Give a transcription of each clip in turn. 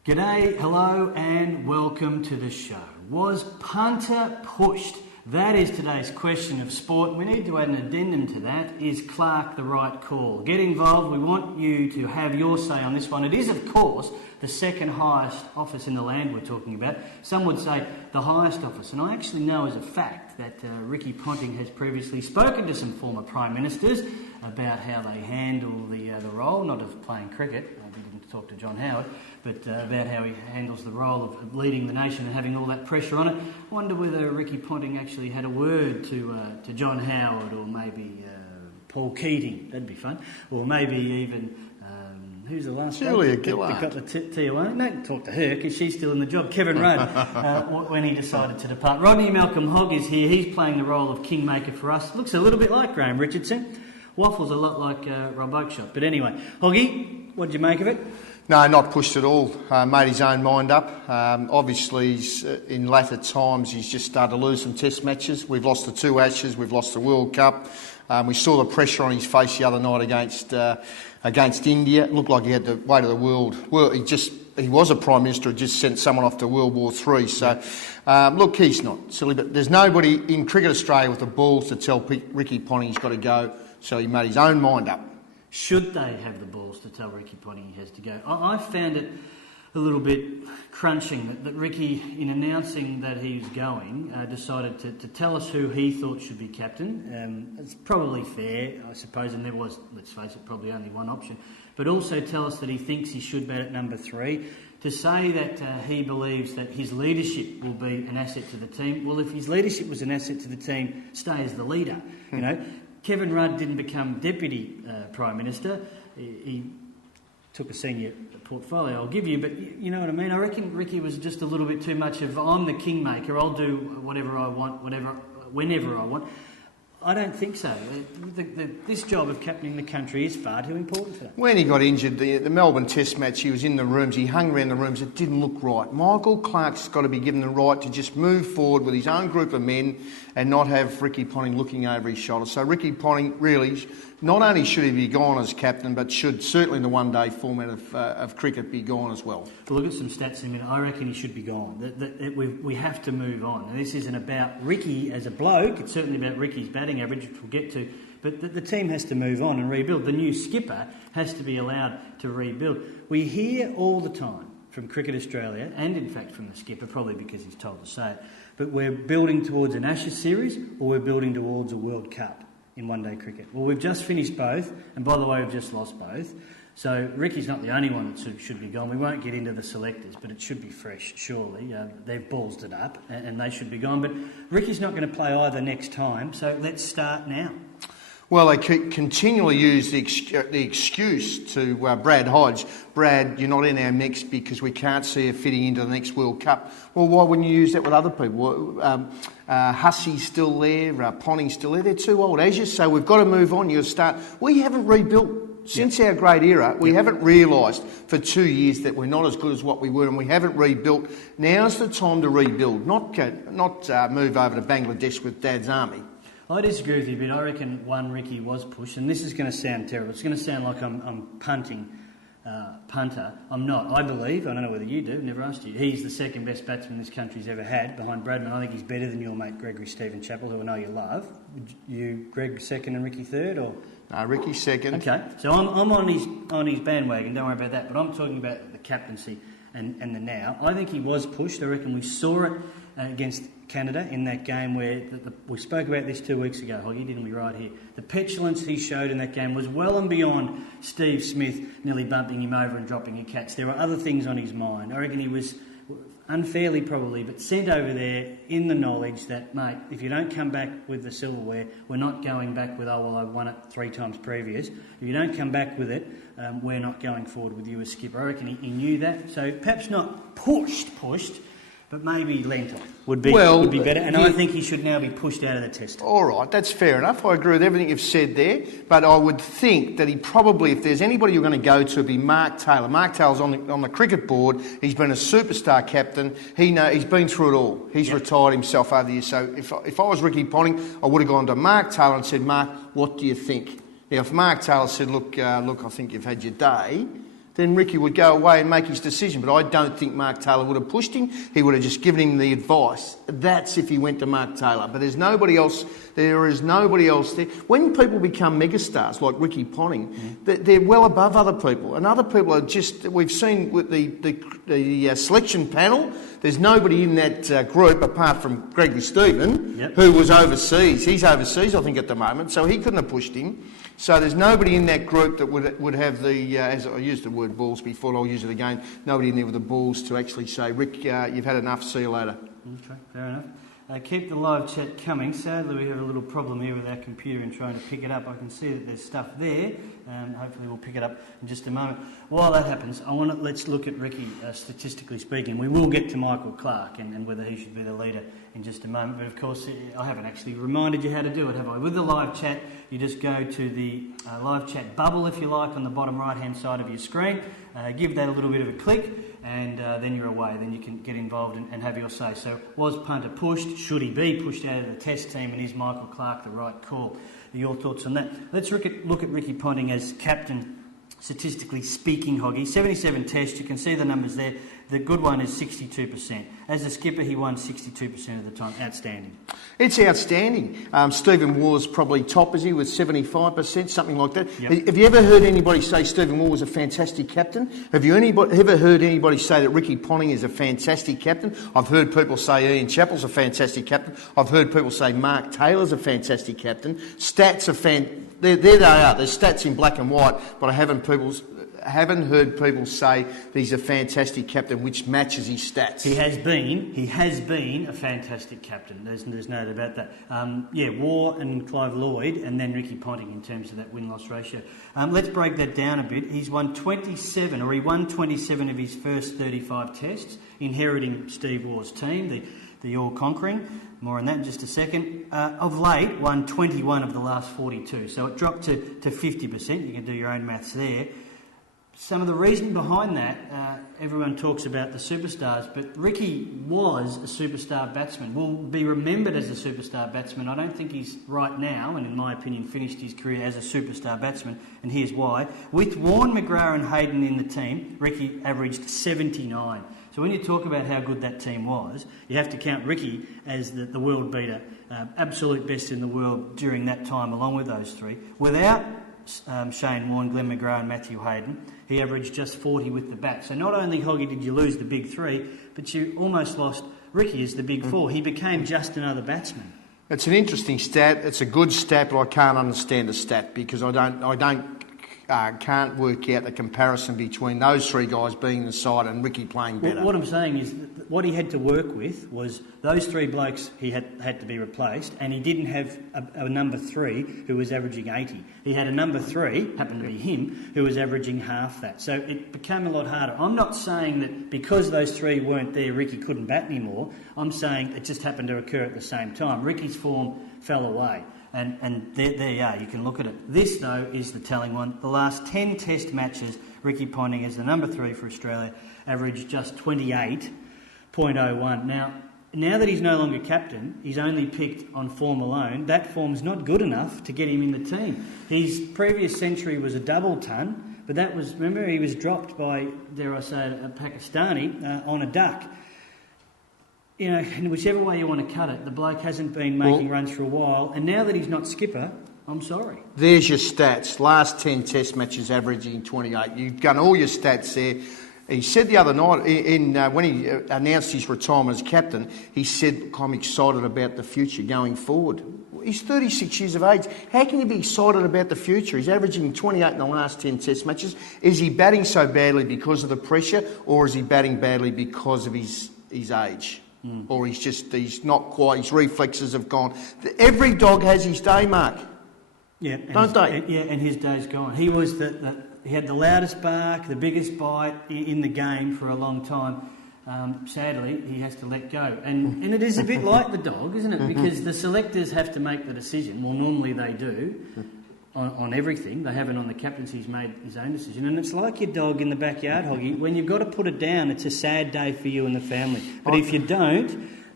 G'day, hello and welcome to the show. Was Punter pushed? That is today's question of sport. We need to add an addendum to that. Is Clarke the right call? Get involved. We want you to have your say on this one. It is, of course, the second highest office in the land we're talking about. Some would say the highest office. And I actually know as a fact that Ricky Ponting has previously spoken to some former Prime Ministers about how they handle the role, not of playing cricket. I didn't talk to John Howard, but about how he handles the role of leading the nation and having all that pressure on it. I wonder whether Ricky Ponting actually had a word to John Howard or maybe Paul Keating. That'd be fun. Or maybe even... who's the last Julia guy? Gillard. Got the TOA. No, talk to her because she's still in the job. Kevin Rudd, when he decided to depart. Rodney Hogg is here. He's playing the role of kingmaker for us. Looks a little bit like Graham Richardson. Waffles a lot like Rob Oakeshott. But anyway, Hoggy, what did you make of it? No, not pushed at all. Made his own mind up. Obviously, in latter times, he's just started to lose some test matches. We've lost the 2 Ashes. We've lost the World Cup. We saw the pressure on his face the other night against India. It looked like he had the weight of the world. Well, he was a Prime Minister who just sent someone off to World War III. So, look, he's not silly, but there's nobody in Cricket Australia with the balls to tell Ricky Ponting he's got to go. So he made his own mind up. Should they have the balls to tell Ricky Ponting he has to go? I found it a little bit crunching that Ricky, in announcing that he was going, decided to tell us who he thought should be captain. It's probably fair, I suppose, and there was, let's face it, probably only one option. But also tell us that he thinks he should bat at number 3. To say that he believes that his leadership will be an asset to the team, well, if his leadership was an asset to the team, stay as the leader, you know. Kevin Rudd didn't become Deputy Prime Minister. He took a senior portfolio, I'll give you, but you know what I mean? I reckon Ricky was just a little bit too much of, I'm the kingmaker, I'll do whatever I want, whenever I want. I don't think so. This job of captaining the country is far too important for that. When he got injured, the Melbourne Test match, he was in the rooms, he hung around the rooms, it didn't look right. Michael Clarke's got to be given the right to just move forward with his own group of men and not have Ricky Ponting looking over his shoulder. So Ricky Ponting really, not only should he be gone as captain, but should certainly in the one-day format of cricket be gone as well. We'll look at some stats in a minute. I reckon he should be gone. We have to move on. And this isn't about Ricky as a bloke, it's certainly about Ricky's batting average, which we'll get to. But the team has to move on and rebuild. The new skipper has to be allowed to rebuild. We hear all the time from Cricket Australia, and in fact from the skipper, probably because he's told to say it, but we're building towards an Ashes series or we're building towards a World Cup in one-day cricket. Well, we've just finished both, and by the way, we've just lost both. So Ricky's not the only one that should be gone. We won't get into the selectors, but it should be fresh, surely. They've ballsed it up, and they should be gone. But Ricky's not going to play either next time, so let's start now. Well, they continually use the excuse to Brad Hodge. Brad, you're not in our mix because we can't see you fitting into the next World Cup. Well, why wouldn't you use that with other people? Hussey's still there, Ponting's still there. They're too old. As you say, we've got to move on. You'll start. We haven't rebuilt. Since our great era, we haven't realised for 2 years that we're not as good as what we were and we haven't rebuilt. Now's the time to rebuild, not move over to Bangladesh with Dad's army. I disagree with you a bit. I reckon, one, Ricky was pushed, and this is going to sound terrible. It's going to sound like I'm punting Punter. I'm not. I believe, I don't know whether you do, never asked you, he's the second best batsman this country's ever had, behind Bradman. I think he's better than your mate Gregory Stephen Chappell, who I know you love. Would you, Greg second and Ricky third, or...? No, Ricky second. Okay, so I'm on his bandwagon, don't worry about that, but I'm talking about the captaincy and the now. I think he was pushed. I reckon we saw it against Canada in that game where we spoke about this 2 weeks ago, Hoggy, didn't we, right here? The petulance he showed in that game was well and beyond Steve Smith nearly bumping him over and dropping a catch. There were other things on his mind. I reckon he was unfairly probably, but sent over there in the knowledge that, mate, if you don't come back with the silverware, we're not going back with, oh, well, I won it 3 times previous. If you don't come back with it, we're not going forward with you as skipper. I reckon he knew that. So perhaps not pushed, but maybe lent off would be better. And I think he should now be pushed out of the test. All right, that's fair enough. I agree with everything you've said there. But I would think that he probably, if there's anybody you're going to go to, it'd be Mark Taylor. Mark Taylor's on the cricket board. He's been a superstar captain. He's been through it all. He's retired himself over the years. So if I was Ricky Ponting, I would have gone to Mark Taylor and said, Mark, what do you think? Now, if Mark Taylor said, look, I think you've had your day, then Ricky would go away and make his decision. But I don't think Mark Taylor would have pushed him. He would have just given him the advice. That's if he went to Mark Taylor. But there's nobody else. There is nobody else there. When people become megastars like Ricky Ponting, they're well above other people. And other people are just, we've seen with the selection panel, there's nobody in that group apart from Gregory Stephen, who was overseas. He's overseas, I think, at the moment, so he couldn't have pushed him. So there's nobody in that group that would have the, as I used the word balls before, I'll use it again, nobody in there with the balls to actually say, Rick, you've had enough, see you later. Okay, fair enough. Keep the live chat coming. Sadly, we have a little problem here with our computer in trying to pick it up. I can see that there's stuff there, and hopefully we'll pick it up in just a moment. While that happens, let's look at Ricky, statistically speaking. We will get to Michael Clarke and whether he should be the leader in just a moment. But of course, I haven't actually reminded you how to do it, have I? With the live chat, you just go to the live chat bubble, if you like, on the bottom right-hand side of your screen. Give that a little bit of a click, and then you're away. Then you can get involved and have your say. So, was Punter pushed? Should he be pushed out of the test team? And is Michael Clarke the right call? Your thoughts on that? Let's look at Ricky Ponting as captain, statistically speaking, Hoggy. 77 tests, you can see the numbers there. The good one is 62%. As a skipper, he won 62% of the time. Outstanding. It's outstanding. Stephen Moore's probably top, is he, with 75%, something like that. Yep. Have you ever heard anybody say Stephen Moore was a fantastic captain? Have you ever heard anybody say that Ricky Ponting is a fantastic captain? I've heard people say Ian Chappell's a fantastic captain. I've heard people say Mark Taylor's a fantastic captain. Stats are there they are. There's stats in black and white, but I haven't heard people say that he's a fantastic captain, which matches his stats. He has been a fantastic captain. There's no doubt about that. Waugh and Clive Lloyd, and then Ricky Ponting in terms of that win-loss ratio. Let's break that down a bit. He won 27 of his first 35 tests, inheriting Steve Waugh's team, the all-conquering. More on that in just a second. Of late, won 21 of the last 42. So it dropped to 50%. You can do your own maths there. Some of the reason behind that, everyone talks about the superstars, but Ricky was a superstar batsman, will be remembered as a superstar batsman. I don't think he's right now, and in my opinion, finished his career as a superstar batsman, and here's why. With Warne, McGrath and Hayden in the team, Ricky averaged 79. So when you talk about how good that team was, you have to count Ricky as the world beater, absolute best in the world during that time, along with those three. Without Shane Warne, Glenn McGrath and Matthew Hayden, he averaged just 40 with the bat. So not only, Hoggy, did you lose the big three, but you almost lost Ricky as the big four. He became just another batsman. It's an interesting stat. It's a good stat, but I can't understand the stat because I can't work out the comparison between those three guys being the side and Ricky playing better. Well, what I'm saying is that what he had to work with was those three blokes he had to be replaced, and he didn't have a number three who was averaging 80. He had a number three, happened to be him, who was averaging half that. So it became a lot harder. I'm not saying that because those three weren't there, Ricky couldn't bat anymore. I'm saying it just happened to occur at the same time. Ricky's form fell away. And there you are, you can look at it. This, though, is the telling one. The last 10 test matches, Ricky Ponting as the number three for Australia, averaged just 28.01. Now that he's no longer captain, he's only picked on form alone. That form's not good enough to get him in the team. His previous century was a double ton, but that was, remember, he was dropped by, dare I say, a Pakistani on a duck. You know, in whichever way you want to cut it, the bloke hasn't been making runs for a while, and now that he's not skipper, I'm sorry. There's your stats. Last 10 test matches averaging 28. You've done all your stats there. He said the other night, when he announced his retirement as captain, he said, I'm excited about the future going forward. He's 36 years of age. How can you be excited about the future? He's averaging 28 in the last 10 test matches. Is he batting so badly because of the pressure, or is he batting badly because of his age? Or he's not quite, his reflexes have gone. Every dog has his day, Mark. Yeah, don't they? Yeah, and his day's gone. He was he had the loudest bark, the biggest bite in the game for a long time. Sadly, he has to let go. And it is a bit like the dog, isn't it? Because the selectors have to make the decision. Well, normally they do. On everything. They haven't on the captaincy. He's made his own decision. And it's like your dog in the backyard, Hoggy. When you've got to put it down, it's a sad day for you and the family. But if you don't,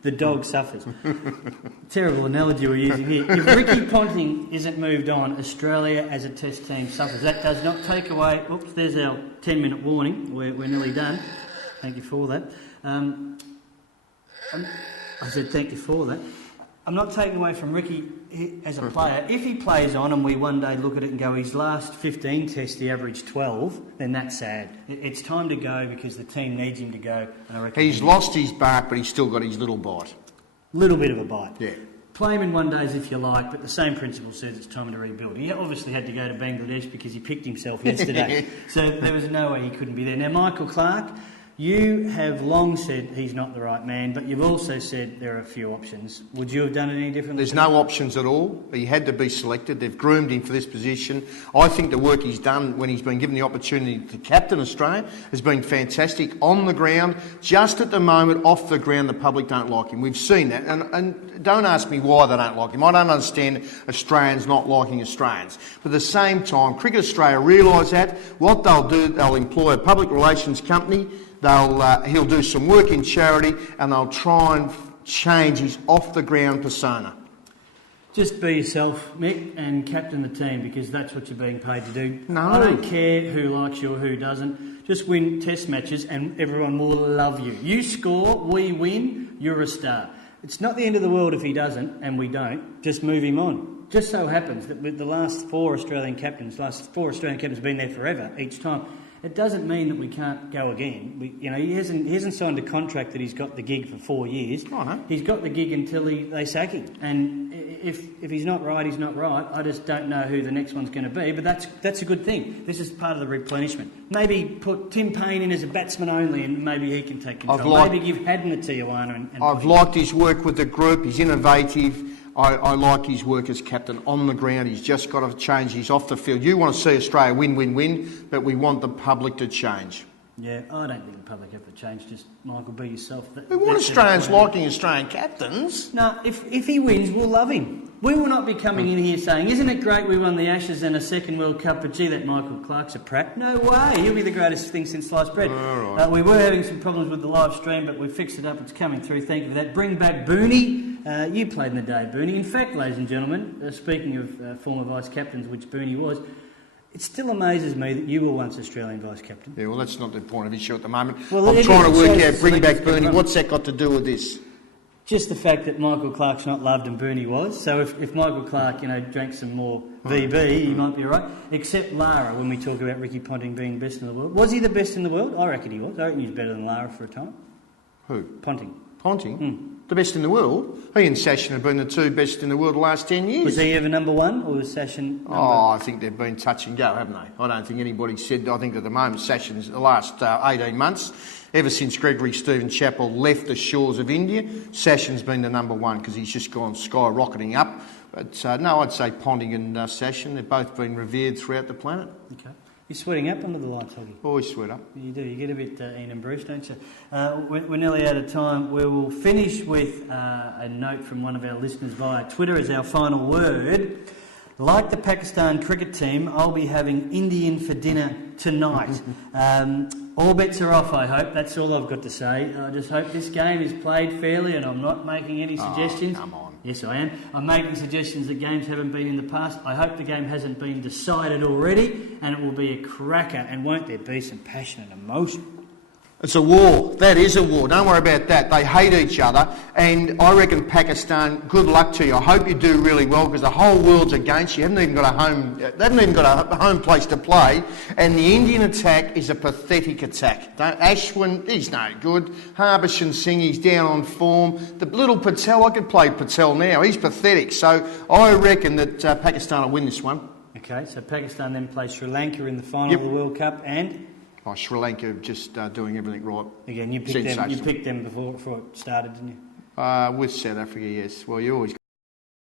the dog suffers. Terrible analogy we're using here. If Ricky Ponting isn't moved on, Australia as a test team suffers. That does not take away... Oops, there's our 10-minute warning. We're nearly done. Thank you for that. I said thank you for that. I'm not taking away from Ricky as a player. If he plays on and we one day look at it and go, his last 15 tests he averaged 12, then that's sad. It's time to go because the team needs him to go. And I reckon he's lost his bark, but he's still got his little bite. Little bit of a bite. Yeah. Play him in one days if you like, but the same principle says it's time to rebuild. He obviously had to go to Bangladesh because he picked himself yesterday. So there was no way he couldn't be there. Now, Michael Clarke, you have long said he's not the right man, but you've also said there are a few options. Would you have done it any differently? There's no options at all. He had to be selected. They've groomed him for this position. I think the work he's done when he's been given the opportunity to captain Australia has been fantastic. On the ground, just at the moment, off the ground, the public don't like him. We've seen that. And don't ask me why they don't like him. I don't understand Australians not liking Australians. But at the same time, Cricket Australia realise that. What they'll do, they'll employ a public relations company. He'll do some work in charity and they'll try and change his off-the-ground persona. Just be yourself, Mick, and captain the team because that's what you're being paid to do. No. I don't care who likes you or who doesn't. Just win test matches and everyone will love you. You score, we win, you're a star. It's not the end of the world if he doesn't, and we don't. Just move him on. Just so happens that with the last four Australian captains have been there forever each time. It doesn't mean that we can't go again. He hasn't signed a contract that he's got the gig for 4 years. Oh, no. He's got the gig until they sack him. And if he's not right, he's not right. I just don't know who the next one's going to be. But that's a good thing. This is part of the replenishment. Maybe put Tim Payne in as a batsman only, and maybe he can take control. Maybe give Haddon a Tijuana. I've liked his work with the group. He's innovative. I like his work as captain on the ground. He's just got to change. He's off the field. You want to see Australia win, win, win, but we want the public to change. Yeah, I don't think the public have to change. Just, Michael, be yourself. We want Australians liking Australian captains. No, if he wins, we'll love him. We will not be coming in here saying, isn't it great we won the Ashes and a second World Cup, but gee, that Michael Clarke's a prat. No way. He'll be the greatest thing since sliced bread. Right. We were having some problems with the live stream, but we fixed it up. It's coming through. Thank you for that. Bring back Booney. You played in the day, Booney. In fact, ladies and gentlemen, speaking of former vice-captains, which Booney was, it still amazes me that you were once Australian vice-captain. Yeah, well, that's not the point of issue at the moment. Well, I'm trying to work out, bring back Booney. What's that got to do with this? Just the fact that Michael Clarke's not loved and Booney was. So if Michael Clarke, drank some more VB, he might be all right. Except Lara, when we talk about Ricky Ponting being best in the world. Was he the best in the world? I reckon he was. I reckon he was better than Lara for a time. Who? Ponting. Ponting? The best in the world? He and Sachin have been the two best in the world the last 10 years. Was he ever number one, or was Sachin number... Oh, I think they've been touch and go, haven't they? I don't think anybody said... I think at the moment Sachin's the last 18 months, ever since Gregory Stephen Chappell left the shores of India, Sachin's been the number one because he's just gone skyrocketing up. But no, I'd say Ponting and Sachin, they've both been revered throughout the planet. Okay. You're sweating up under the lights, Hoggy. Always sweat up. You do. You get a bit Ian and Bruce, don't you? We're nearly out of time. We will finish with a note from one of our listeners via Twitter as our final word. Like the Pakistan cricket team, I'll be having Indian for dinner tonight. All bets are off, I hope. That's all I've got to say. I just hope this game is played fairly and I'm not making any suggestions. Oh, come on. Yes, I am. I'm making suggestions that games haven't been in the past. I hope the game hasn't been decided already and it will be a cracker. And won't there be some passion and emotion? It's a war. That is a war. Don't worry about that. They hate each other. And I reckon Pakistan, good luck to you. I hope you do really well because the whole world's against you. They haven't even got a home place to play. And the Indian attack is a pathetic attack. Ashwin, he's no good. Harbhajan Singh, he's down on form. The little Patel, I could play Patel now. He's pathetic. So I reckon that Pakistan will win this one. Okay, so Pakistan then plays Sri Lanka in the final of the World Cup and... Oh, Sri Lanka just doing everything right. Again, you picked them before it started, didn't you? With South Africa, yes. Well, you always